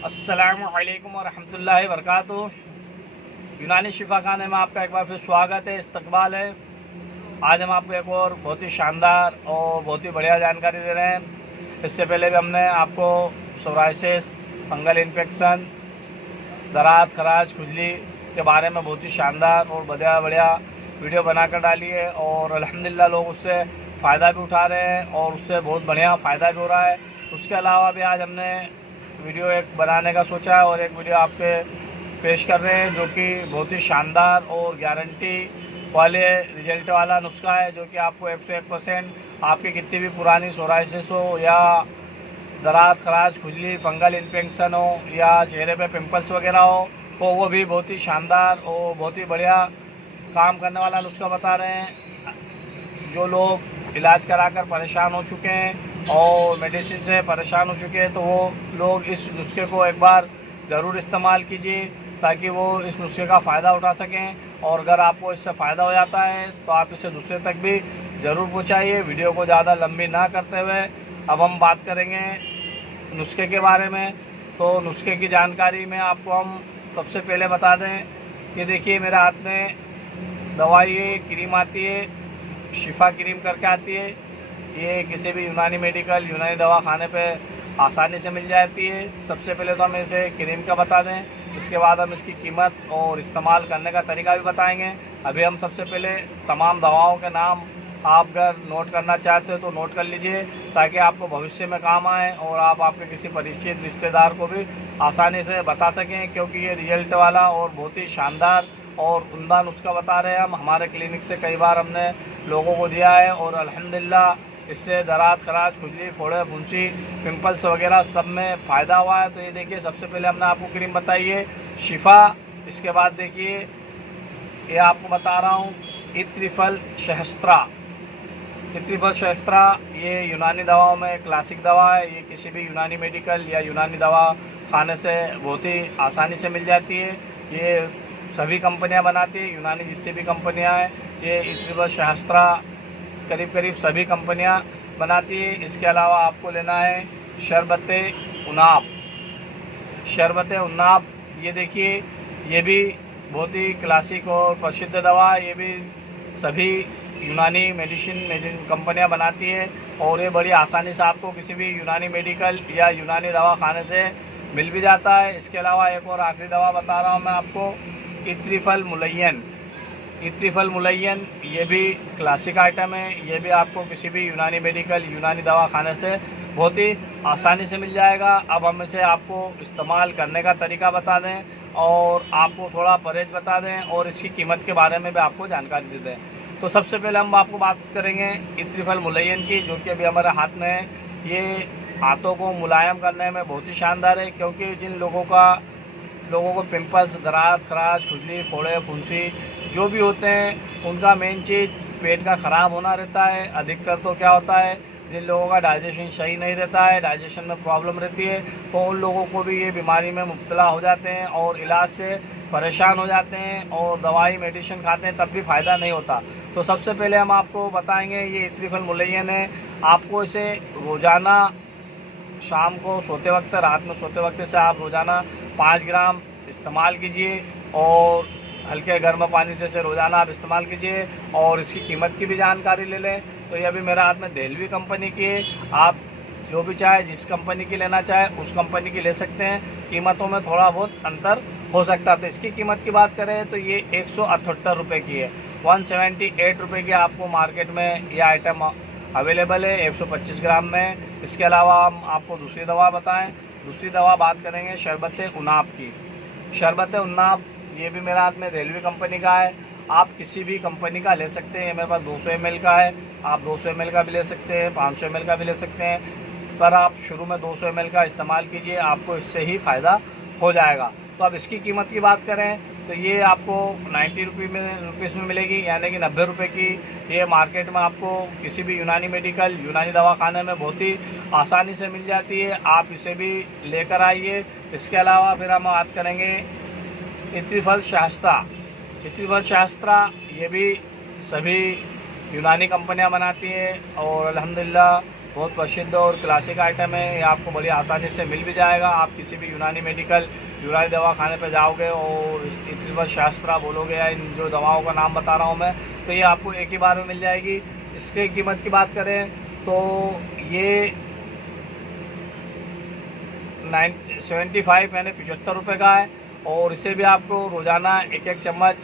अस्सलामुअलैकुम वरहमतुल्लाहि वबरकातुहू। यूनानी शिफा खाने में आपका एक बार फिर स्वागत है, इस्तकबाल है। आज हम आपको एक और बहुत ही शानदार और बहुत ही बढ़िया जानकारी दे रहे हैं। इससे पहले भी हमने आपको सोराइसिस, फंगल इन्फेक्शन, दरार, खराश, खुजली के बारे में बहुत ही शानदार और बढ़िया बढ़िया वीडियो बनाकर डाली है और अल्हम्दुलिल्लाह लोग उससे फ़ायदा भी उठा रहे हैं और उससे बहुत बढ़िया फ़ायदा भी हो रहा है। उसके अलावा भी आज हमने वीडियो एक बनाने का सोचा है और एक वीडियो आपके पेश कर रहे हैं जो कि बहुत ही शानदार और गारंटी वाले रिजल्ट वाला नुस्खा है, जो कि आपको 101% आपकी कितनी भी पुरानी सोराइसिस हो या दरार, खराश, खुजली, फंगल इन्फेक्शन हो या चेहरे पे पिंपल्स वगैरह हो, तो वो भी बहुत ही शानदार और बहुत ही बढ़िया काम करने वाला नुस्खा बता रहे हैं। जो लोग इलाज कराकर परेशान हो चुके हैं और मेडिसिन से परेशान हो चुके हैं, तो वो लोग इस नुस्खे को एक बार ज़रूर इस्तेमाल कीजिए ताकि वो इस नुस्खे का फ़ायदा उठा सकें। और अगर आपको इससे फ़ायदा हो जाता है तो आप इसे दूसरे तक भी ज़रूर पहुँचाइए। वीडियो को ज़्यादा लंबी ना करते हुए अब हम बात करेंगे नुस्खे के बारे में। तो नुस्खे की जानकारी में आपको हम सबसे पहले बता दें कि देखिए, मेरे हाथ में दवाई क्रीम आती है, शिफा क्रीम करके आती है। ये किसी भी यूनानी मेडिकल, यूनानी दवा खाने पे आसानी से मिल जाती है। सबसे पहले तो हम इसे क्रीम का बता दें, इसके बाद हम इसकी कीमत और इस्तेमाल करने का तरीका भी बताएंगे। अभी हम सबसे पहले तमाम दवाओं के नाम आप अगर नोट करना चाहते हो तो नोट कर लीजिए ताकि आपको भविष्य में काम आए और आप आपके किसी परिचित रिश्तेदार को भी आसानी से बता सकें, क्योंकि ये रिजल्ट वाला और बहुत ही शानदार और उम्दा नुस्खा बता रहे हैं। हम हमारे क्लिनिक से कई बार हमने लोगों को दिया है और अल्हम्दुलिल्लाह इससे दरार, खराश, खुजली, फोड़े, फुंसी, पिंपल्स वगैरह सब में फ़ायदा हुआ है। तो ये देखिए, सबसे पहले हमने आपको क्रीम बताई है शिफा। इसके बाद देखिए, ये आपको बता रहा हूँ इत्रिफल सहस्त्रा। इत्रिफल सहस्त्रा ये यूनानी दवाओं में क्लासिक दवा है। ये किसी भी यूनानी मेडिकल या यूनानी दवा खाने से बहुत ही आसानी से मिल जाती है। ये सभी कंपनियां बनाती है, यूनानी जितनी भी कंपनियां हैं ये इत्रिफल सहस्त्रा करीब करीब सभी कंपनियां बनाती है। इसके अलावा आपको लेना है शरबत उनाब। शरबत उनाब, ये देखिए, ये भी बहुत ही क्लासिक और प्रसिद्ध दवा है। ये भी सभी यूनानी मेडिसिन कंपनियां बनाती है और ये बड़ी आसानी से आपको किसी भी यूनानी मेडिकल या यूनानी दवा खाने से मिल भी जाता है। इसके अलावा एक और आखिरी दवा बता रहा हूँ मैं आपको, इत्रिफल मुलय्यन। इत्रिफल मुलय्यन ये भी क्लासिक आइटम है। ये भी आपको किसी भी यूनानी मेडिकल, यूनानी दवा खाने से बहुत ही आसानी से मिल जाएगा। अब हम इसे आपको इस्तेमाल करने का तरीका बता दें और आपको थोड़ा परहेज बता दें और इसकी कीमत के बारे में भी आपको जानकारी दे दें। तो सबसे पहले हम आपको बात करेंगे इत्रिफल मुलय्यन की, जो कि अभी हमारे हाथ में है। ये हाथों को मुलायम करने में बहुत ही शानदार है, क्योंकि जिन लोगों को पिंपल्स, दरार, खराश, खुजली, फोड़े, फुंसी जो भी होते हैं, उनका मेन चीज़ पेट का ख़राब होना रहता है। अधिकतर तो क्या होता है, जिन लोगों का डाइजेशन सही नहीं रहता है, डाइजेशन में प्रॉब्लम रहती है, तो उन लोगों को भी ये बीमारी में मुब्तला हो जाते हैं और इलाज से परेशान हो जाते हैं और दवाई मेडिसिन खाते हैं तब भी फ़ायदा नहीं होता। तो सबसे पहले हम आपको बताएंगे, ये इत्रिफल मुलय्यन है। आपको इसे रोज़ाना शाम को सोते वक्त, रात में सोते वक्त से आप रोज़ाना 5 ग्राम इस्तेमाल कीजिए और हल्के गर्म पानी से इसे रोज़ाना आप इस्तेमाल कीजिए। और इसकी कीमत की भी जानकारी ले लें। तो ये अभी मेरे हाथ में देहलवी कंपनी की है। आप जो भी चाहे, जिस कंपनी की लेना चाहे उस कंपनी की ले सकते हैं। कीमतों में थोड़ा बहुत अंतर हो सकता है। तो इसकी कीमत की बात करें तो ये 178 रुपये की है। 178 रुपये की आपको मार्केट में यह आइटम अवेलेबल है 125 ग्राम में। इसके अलावा हम आपको दूसरी दवा बताएं। दूसरी दवा बात करेंगे शरबत उनाब की। शरबत उनाब ये भी मेरे हाथ में देहलवी कंपनी का है। आप किसी भी कंपनी का ले सकते हैं। मेरे पास 200 ml का है, आप 200 ml का भी ले सकते हैं, 500 ml का भी ले सकते हैं, पर आप शुरू में 200 ml का इस्तेमाल कीजिए, आपको इससे ही फ़ायदा हो जाएगा। तो अब इसकी कीमत की बात करें तो ये आपको 90 रुपीज़ में मिलेगी, यानी कि 90 रुपये की। ये मार्केट में आपको किसी भी यूनानी मेडिकल, यूनानी दवा खाने में बहुत ही आसानी से मिल जाती है। आप इसे भी लेकर आइए। इसके अलावा फिर हम बात करेंगे इत्रिफल सहस्त्रा। इत्रिफल सहस्त्रा ये भी सभी यूनानी कंपनियां बनाती हैं और अल्हम्दुलिल्लाह बहुत प्रसिद्ध और क्लासिक आइटम है। ये आपको बड़ी आसानी से मिल भी जाएगा। आप किसी भी यूनानी मेडिकल, यूनानी दवाखाने पर जाओगे और इस इत्रिवत शास्त्रा बोलोगे या इन जो दवाओं का नाम बता रहा हूँ मैं, तो ये आपको एक ही बार में मिल जाएगी। इसके कीमत की बात करें तो ये 75 यानी 75 रुपये का है। और इसे भी आपको रोज़ाना एक एक चम्मच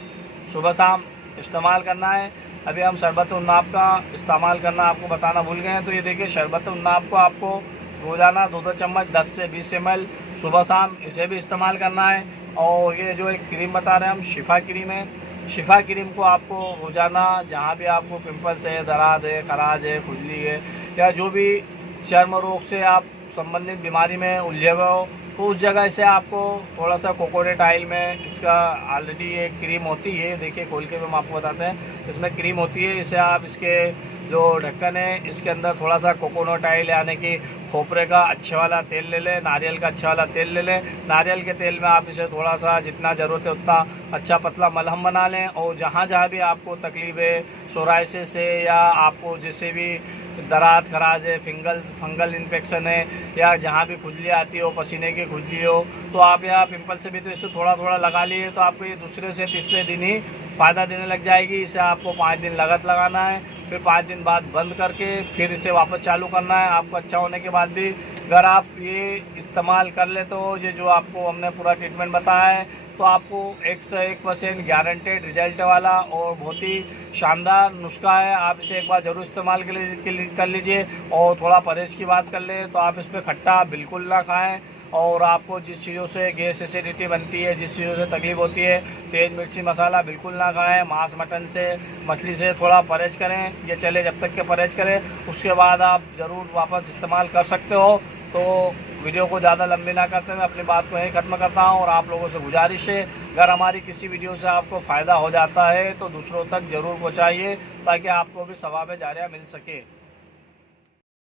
सुबह शाम इस्तेमाल करना है। अभी हम शरबत उन्नाब का इस्तेमाल करना आपको बताना भूल गए हैं। तो ये देखिए, शरबत उन्नाब को आपको रोज़ाना 2-2 चम्मच 10 से 20 ml सुबह शाम इसे भी इस्तेमाल करना है। और ये जो एक क्रीम बता रहे हैं हम, शिफा क्रीम है। शिफा क्रीम को आपको रोज़ाना जहाँ भी आपको पिंपल्स है, दराद है, खराज है, खुजली है या जो भी चर्म रोग से आप संबंधित बीमारी में उलझे हुए हो, तो उस जगह से आपको थोड़ा सा कोकोनट ऑयल में, इसका ऑलरेडी ये क्रीम होती है, देखिए खोल के भी हम आपको बताते हैं, इसमें क्रीम होती है। इसे आप इसके जो ढक्कन है इसके अंदर थोड़ा सा कोकोनट ऑयल यानी कि खोपरे का अच्छे वाला तेल ले लें, नारियल का अच्छा वाला तेल ले लें। नारियल के तेल में आप इसे थोड़ा सा जितना ज़रूरत है उतना अच्छा पतला मलहम बना लें। और जहाँ जहाँ भी आपको तकलीफ है, सोराइसिस है या आपको जैसे भी दराद खराज है, फंगल इन्फेक्शन है या जहाँ भी खुजली आती हो, पसीने की खुजली हो, तो आप यहाँ पिंपल से भी तो इसे थोड़ा थोड़ा लगा लिए तो आपको ये दूसरे से तीसरे दिन ही फ़ायदा देने लग जाएगी। इसे आपको 5 दिन लगातार लगाना है, फिर 5 दिन बाद बंद करके फिर इसे वापस चालू करना है। आपको अच्छा होने के बाद भी अगर आप ये इस्तेमाल कर ले तो ये जो आपको हमने पूरा ट्रीटमेंट बताया है तो आपको 101% गारंटेड रिजल्ट वाला और बहुत ही शानदार नुस्खा है। आप इसे एक बार ज़रूर इस्तेमाल कर लीजिए। और थोड़ा परहेज की बात कर ले तो आप इस पर खट्टा बिल्कुल ना खाएं। और आपको जिस चीज़ों से गैस एसिडिटी बनती है, जिस चीज़ों से तकलीफ होती है, तेज़ मिर्ची मसाला बिल्कुल ना खाएं। मांस मटन से, मछली से थोड़ा परहेज करें। ये चले जब तक के परहेज करें, उसके बाद आप ज़रूर वापस इस्तेमाल कर सकते हो। तो वीडियो को ज़्यादा लंबी ना करते मैं अपनी बात को यहीं ख़त्म करता हूँ। और आप लोगों से गुजारिश है, अगर हमारी किसी वीडियो से आपको फ़ायदा हो जाता है तो दूसरों तक ज़रूर पहुँचाइए ताकि आपको भी सवाब जारिया मिल सके।